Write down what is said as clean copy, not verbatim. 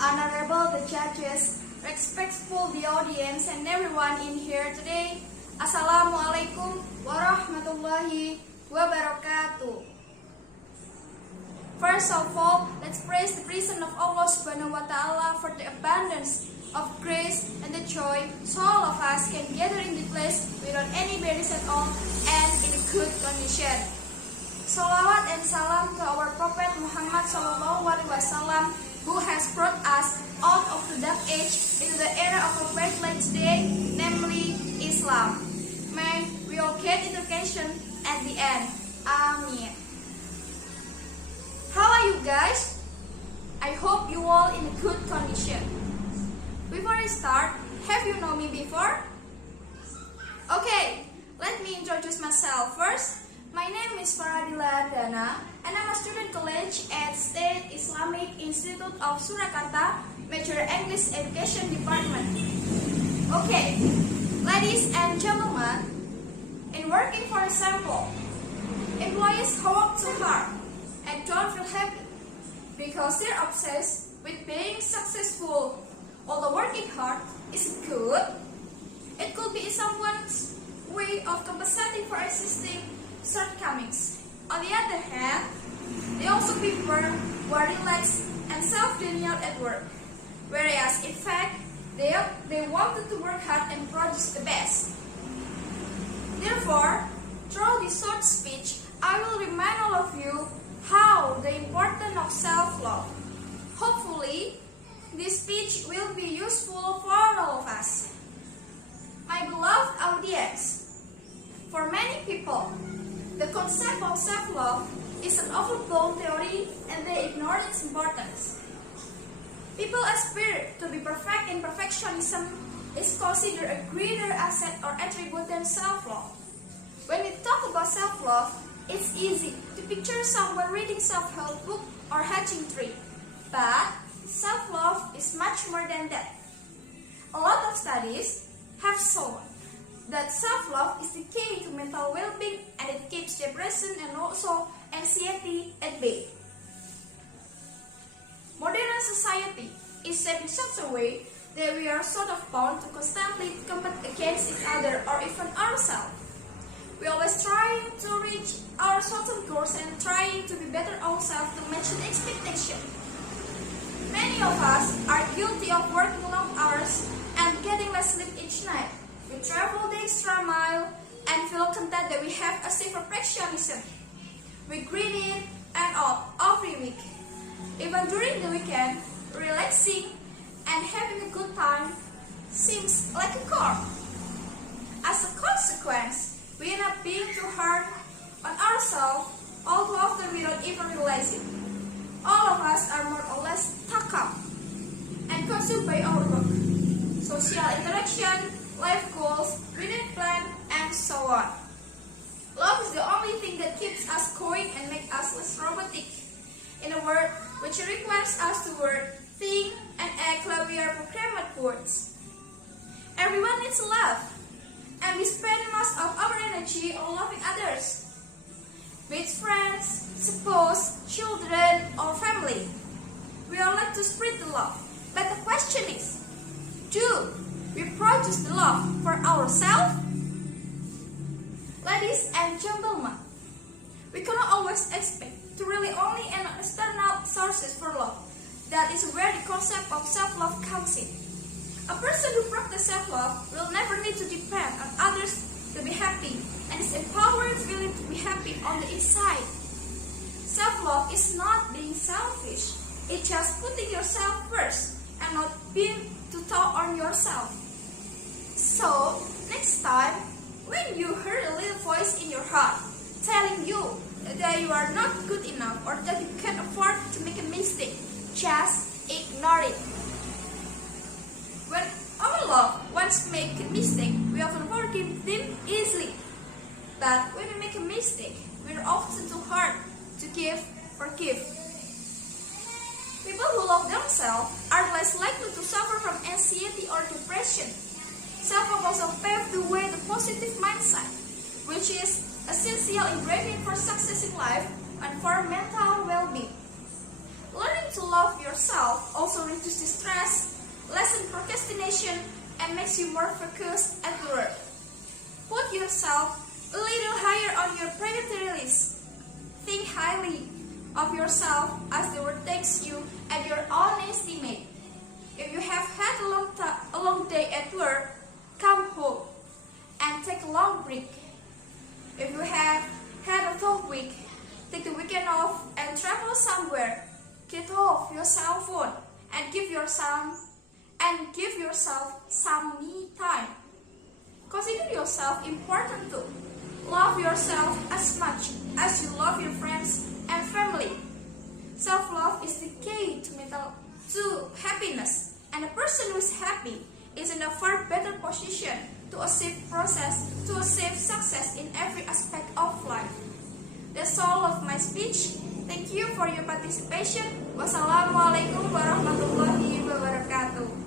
honorable the judges, respectful the audience, and everyone in here today. Assalamualaikum warahmatullahi wabarakatuh. First of all, let's praise the presence of Allah Subhanahu wa Ta'ala for the abundance of grace and the joy, so all of us can gather in the place without any barriers at all and in a good condition. Salawat and salam to our Prophet Muhammad Sallallahu Alaihi Wasallam, who has brought us out of the dark age into the era of a bright light today, namely Islam. May we all get education at the end. Amin. How are you guys? I hope you all in a good condition. Before I start, have you known me before? Okay, let me introduce myself first. My name is Faradila Ardana, and I'm a student college at State Islamic Institute of Surakarta, major English Education Department. Okay, ladies and gentlemen, in working for example, employees who work too hard and don't feel happy because they're obsessed with being successful. Although working hard is good, it could be someone's way of compensating for existing shortcomings. On the other hand, they also people who are relaxed and self-denial at work, whereas in fact they wanted to work hard and produce the best. Therefore, through this short speech, I will remind all of you how the importance of self-love. Hopefully, this speech will be useful for all of us. My beloved audience, for many people, the concept of self-love is an overblown theory and they ignore its importance. People aspire to be perfect, and perfectionism is considered a greater asset or attribute than self-love. When we talk about self-love, it's easy to picture someone reading self-help book or hatching tree. But self-love is much more than that. A lot of studies have shown that self-love is the key to mental well-being, and it keeps depression and also anxiety at bay. Modern society is set in such a way that we are sort of bound to constantly compete against each other or even ourselves. We always trying to reach our certain goals and trying to be better ourselves to match the expectation. Many of us are guilty of working long hours and getting less sleep each night. We travel the extra mile and feel content that we have achieved perfectionism. We grind in and out every week. Even during the weekend, relaxing and having a good time seems like a chore. As a consequence, we end up being too hard on ourselves all too often without even realizing. All of us are more or less stuck up and consumed by our work, social interaction, life goals, reading plan, and so on. Love is the only thing that keeps us going and makes us less robotic. In a world which requires us to work, think, and act like we are programmed words. Everyone needs love, and we spend most of our energy on loving others, with friends, spouse, children, or family. We all like to spread the love, but the question is, do we produce the love for ourselves? Ladies and gentlemen, we cannot always expect to rely only on external sources for love. That is where the concept of self-love comes in. A person who practices self-love will never need to depend on others to be happy, and is empowered feeling to be happy on the inside. Self-love is not being selfish. It's just putting yourself first and not being too tough on yourself. So, next time, when you hear a little voice in your heart telling you that you are not good enough or that you can't afford to make a mistake, just ignore it. When our loved ones make a mistake, we often forgive them easily. But when we make a mistake, we are often too hard to forgive. People who love themselves are less likely to suffer from anxiety or depression. Self-love also paves the way to positive mindset, which is essential ingredient for success in life and for mental well-being. Learning to love yourself also reduces stress, lessen procrastination, and makes you more focused at work. Put yourself a little higher on your priority list. Think highly of yourself as the world takes you at your own estimate. If you have had a long day at work, come home and take a long break. If you have had a tough week, take the weekend off and travel somewhere. Get off your cell phone and give yourself some me time. Consider yourself important too. Love yourself as much as you love your friends and family. Self-love is the key to happiness, and a person who is happy is in a far better position to achieve success in every aspect of life. That's all of my speech. Thank you for your participation. Wassalamualaikum warahmatullahi wabarakatuh.